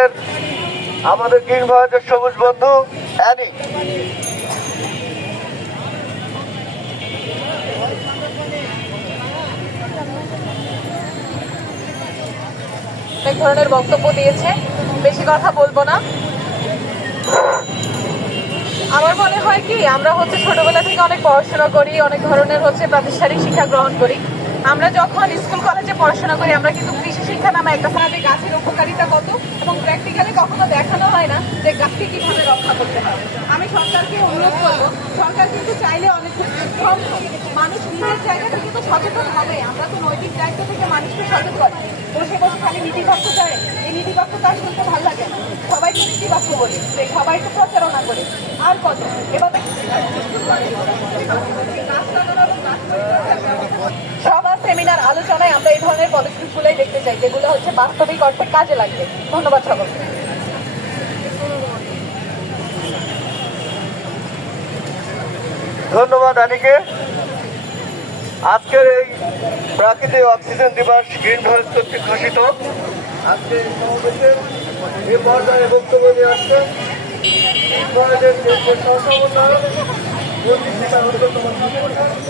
করেন আমাদের গ্রিন ভয়েসের সবুজ বন্ধু অ্যানি। অনেক ধরনের বক্তব্য দিয়েছে, বেশি কথা বলবো না। আমার মনে হয় কি, আমরা ছোটবেলা থেকে অনেক পড়াশোনা করি, অনেক ধরনের প্রাতিষ্ঠানিক শিক্ষা গ্রহণ করি। আমরা যখন স্কুল কলেজে পড়াশোনা করি, আমরা কিন্তু কৃষি শিক্ষা নামে একটা যে গাছের উপকারিতা কত এবং প্র্যাকটিক্যালি কখনো দেখানো হয় না যে গাছকে কিভাবে রক্ষা করতে হয়। আমি সরকারকে অনুরোধ করবো, সরকার কিন্তু চাইলে অনেক সম্ভব, মানুষ নিজের জায়গাটা কিন্তু সচেতন হবে। আমরা তো নৈতিক দায়িত্ব থেকে মানুষকে সচেতন, বসে বসে খালি নীতিবাক্য চায়, এই নীতিবাক্য তার শুনতে ভালো লাগে না। সবাই তো নীতিবাক্য বলে, সবাই তো প্রচারণা করে। আর কত এবার সভা, সেমিনার, আলোচনায় আমরা এই ধরনের পদক্ষেপগুলোই দেখতে চাই, যেগুলো বাস্তবিক অর্থে কাজে লাগবে। ধন্যবাদ সকলকে। ধন্যবাদ অ্যানিকে। আজকের এই প্রাকৃতিক অক্সিজেন দিবস গ্রিন ভয়েস কর্তৃক ঘোষিত। আজকে এই সমাবেশে এই পর্যায়ে বক্তব্য নিয়ে আসছেন গ্রিন ভয়েসের দেশের সহসমন্বয়ক পত্রিকার অন্যতম সম্পাদক